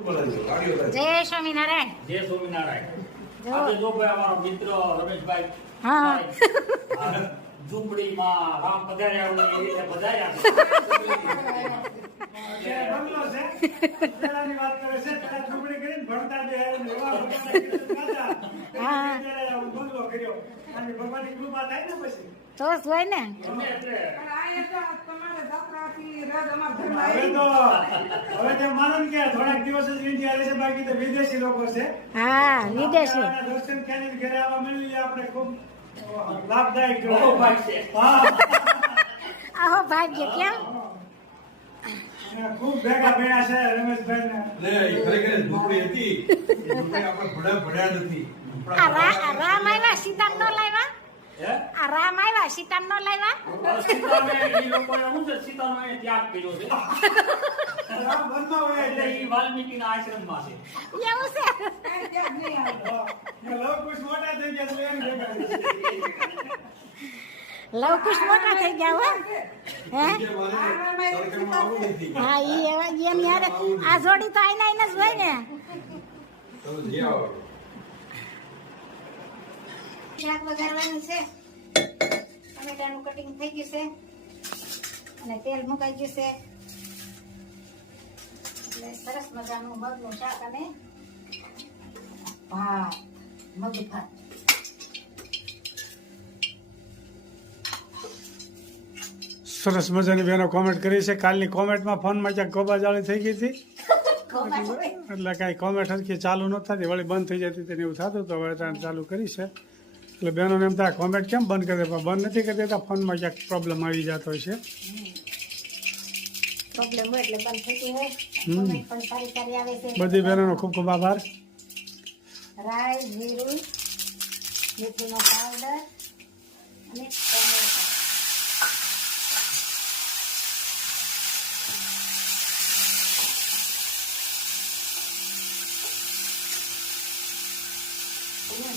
જય સ્વામિનારાયણ. જય સ્વામિનારાયણ. આજે જો ભાઈ અમારો મિત્ર રમેશભાઈ હા ઝૂંપડીમાં રામ પધાર્યા હોય એ રીતે પધાર્યા તો હોય ને. થોડાક દિવસ જ ઇન્ડિયા રહેશે, બાકી તો વિદેશી લોકો છે. હા વિદેશી દર્શન કરીને ઘરે આવવા મળી આપણે ખૂબ લાભદાયક. આહો ભાગ્ય કેમ ખૂબ ભેગા ભેગા છે રમેશભાઈ આ રામ આવ્યા સીતામ નો લાવ્યા. આ રામ આવ્યા સીતામ નો લાવ્યા. સીતાને ઈ લોકોએ શું છે, સીતાનો એને ત્યાગ કર્યો છે એટલે ઈ વાલ્મીકીના આશ્રમમાં છે. એવું છે. લવકુશ મોટા થઈ ગયા છે એમ ભેગા. લવકુશ મોટા થઈ ગયા હો. હે હા એમ યાર આ જોડી તો આઈને આઈને જ હોય ને. શાક વઘારવાનું છે. ટમેટાનું કટિંગ થઈ ગયું છે અને તેલ મુકાઈ ગયું છે એટલે સરસ મજાનું મગનું શાક અને ભાત, મગ ભાત. સરસ મજાની બેનો કોમેન્ટ કરી છે. કાલની કોમેન્ટમાં ફોનમાં ક્યાંક ગોબાજાળી થઈ ગઈ હતી એટલે કાંઈ કોમેન્ટ હરખી ચાલુ ન થતી, વળી બંધ થઈ જતી તેને એવું થતું તો હવે ત્યાં ચાલુ કરી છે. એટલે બહેનોને એમ થાય કોમેન્ટ કેમ બંધ કરી દે, પણ બંધ નથી કરી દેતા, ફોનમાં ક્યાંક પ્રોબ્લેમ આવી જતો હોય છે. પ્રોબ્લેમ હોય એટલે બંધ થઈ હોય. કોમેન્ટ પણ સારી સારી આવે છે. બધી બહેનોનો ખૂબ ખૂબ આભાર. રાઈ, જીરું, મેથીનો પાવડર અને ટમેટા.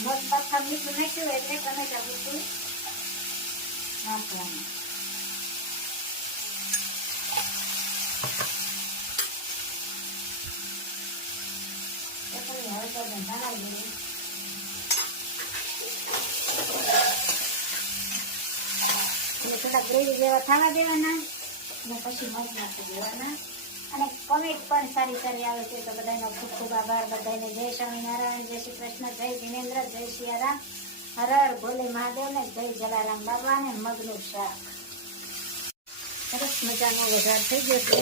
મગ પાછા મીઠું નાખ્યું એટલે ટમેટા મીઠું નાખવાનું. થોડા ગ્રેવી જેવા થવા દેવાના અને પછી મગ નાખી દેવાના. અને કોમેન્ટ પણ સારી સારી આવે છે તો બધાનો ખૂબ ખૂબ આભાર. બધાને જય સ્વામિનારાયણ, જય શ્રી કૃષ્ણ, જય જિનેન્દ્ર, જય સિયારામ, હર હર ભોલે મહાદેવ ને જય જલારામ બાબા ને મગનું શાક. સરસ મજાનો વઘાર થઈ ગયો છે.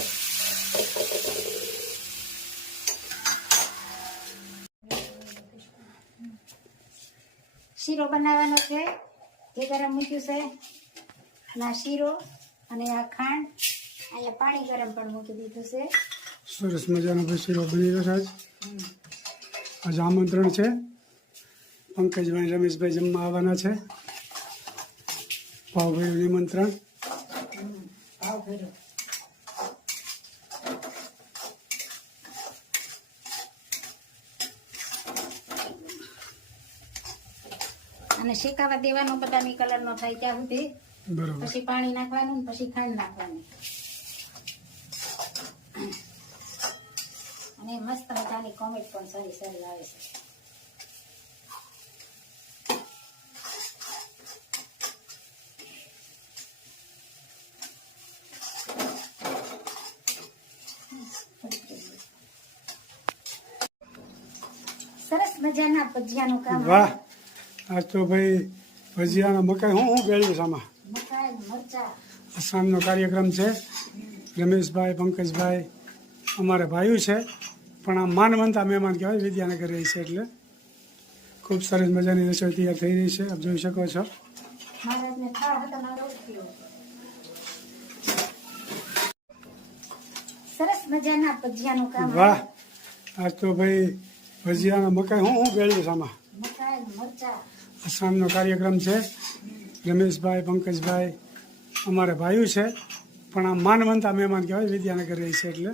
શીરો બનાવવાનો છે. એ ગરમ મૂક્યું છે અને આ શીરો અને આ ખાંડ, અહીંયા પાણી ગરમ પણ મૂકી દીધું છે. સરસ મજાનો શીરો બની રહ્યો છે. આજે આમંત્રણ છે. પંકજભાઈ, રમેશભાઈ જમવા આવવાના છે. ભાવભાઈ નિમંત્રણ. ભાવ ભર્યો. અને શેકાવા દેવાનો બદામી કલર નો થાય ત્યાં સુધી. બરોબર. પછી પાણી નાખવાનું ને પછી ખાંડ નાખવાની અને મસ્ત મજાની કોમેન્ટ પણ સારી સારી આવે છે. સરસ મજાના ભજીયાનું કામ. વાહ, આજ તો ભાઈ ભજીયાના મકાઈ હું ગળ્યું છે આમાં. મકાઈ, મરચા. આસામનો કાર્યક્રમ છે. રમેશભાઈ, પંકજભાઈ અમારે ભાઈઓ છે, પણ આ માનવંતા મહેમાન કહેવાય, વિદ્યાનગર રહી છે એટલે ખૂબ સરસ મજાની રસોઈ તૈયાર થઈ રહી છે. આપ જોઈ શકો છો. મહારાજને થાળ હતો ને રોટલીઓ. સરસ મજાના ભજીયાનું કામ. વાહ, આજ તો ભાઈ ભજીયાના મકાઈ હું ગળ્યું છે આમાં. મકાઈ, મરચા. આસામનો કાર્યક્રમ છે. રમેશભાઈ, પંકજભાઈ અમારે ભાઈઓ છે, પણ આ માનવંતા મહેમાન કહેવાય, વિદ્યાનગર રહી છે એટલે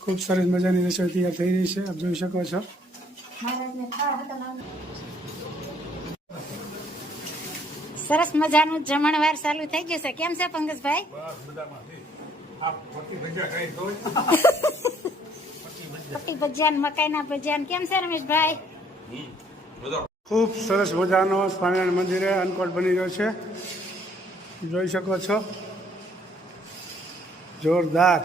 ખૂબ સરસ મજાની રસોઈ તૈયાર થઈ રહી છે. આપ જોઈ શકો છો. મહારાજને થાળ હતો ને સરસ મજાનું જમણવાર ચાલુ થઈ ગયું છે. કેમ છે પંકજભાઈ? કપટી ભજીયા ને મકાઈના ભજીયા ને કેમ છે રમેશભાઈ? ખૂબ સરસ મજાનો સ્વામિનારાયણ મંદિરે અન્નકોટ બની રહ્યો છે, જોઈ શકો છો. જોરદાર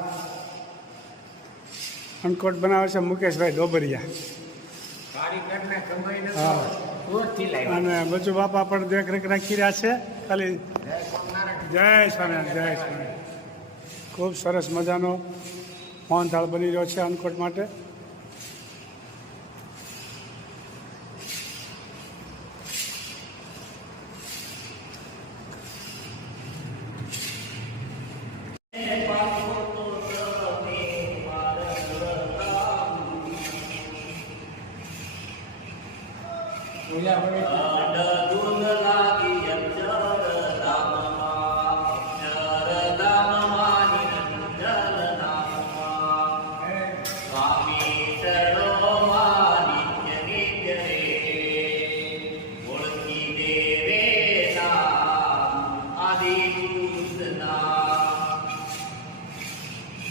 અન્નકોટ બનાવે છે મુકેશભાઈ ડોબરિયા. હા, અને બચુ બાપા પણ દેખરેખ રાખી રહ્યા છે. ખાલી જય સ્વામિનારાયણ, જય સ્વામિનારાયણ. ખૂબ સરસ મજાનો મોહનથાળ બની રહ્યો છે અન્નકોટ માટે.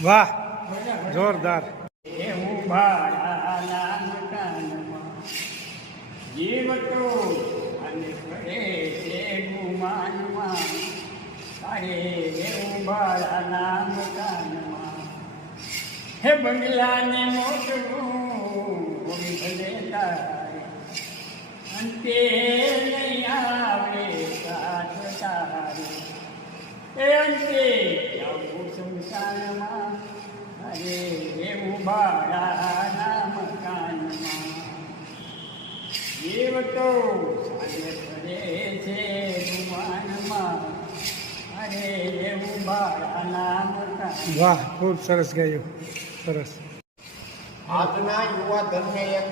વાહ, જોરદાર. જીવ તો અને ફરે છે ગુમાનમાં, તારે ઉભારાના મકાનમાં. હે બંગલાને મોટું ભલે તારે, અંતે નહીં આવે સાથ તારે. એ અંતે આવું સંસારમાં, અરે ઉભારાના મકાનમાં. જીવ તો સાંજે ફરે છે ગુમાનમાં, અરે એવું બાળાના મોટા. વાહ, ખૂબ સરસ ગાયું, સરસ. આજના યુવા ધનને એક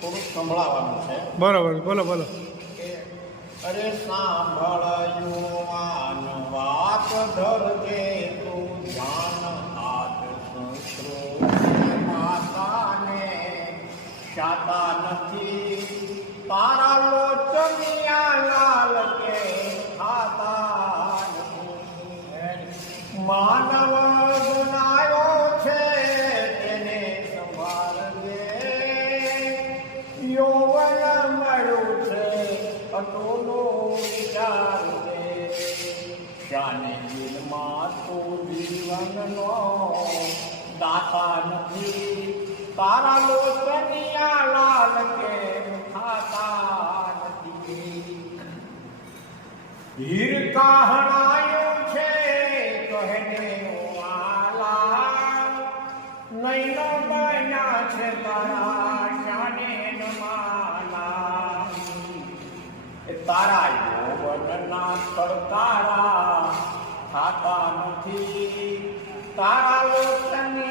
થોડુંક સંભળાવવાનું છે. બરોબર, બોલો બોલો. અરે સાંભળ યુવાન વાત ધરજે તું જાન, આજ સંસ્કૃત માતાને શાતા નથી, તારા લોચનિયા લાલ કે ખાતા નથી. માનવ ગુનાયો છે તેને સંભાળજે, યૌવન મળ્યું છે અટોલો વિચારજે. શાને દિલમાં તું જીવનનો દાતા નથી, તારા લોચનિયા લાલ કે ખાતા નથી. હીર કહણાયું છે કહેને વાલા, નૈનો બન્યા છે તારા શાને માલા. તારા યૌવનના ખડકારા ખાતા નથી, તારા લોચનિયા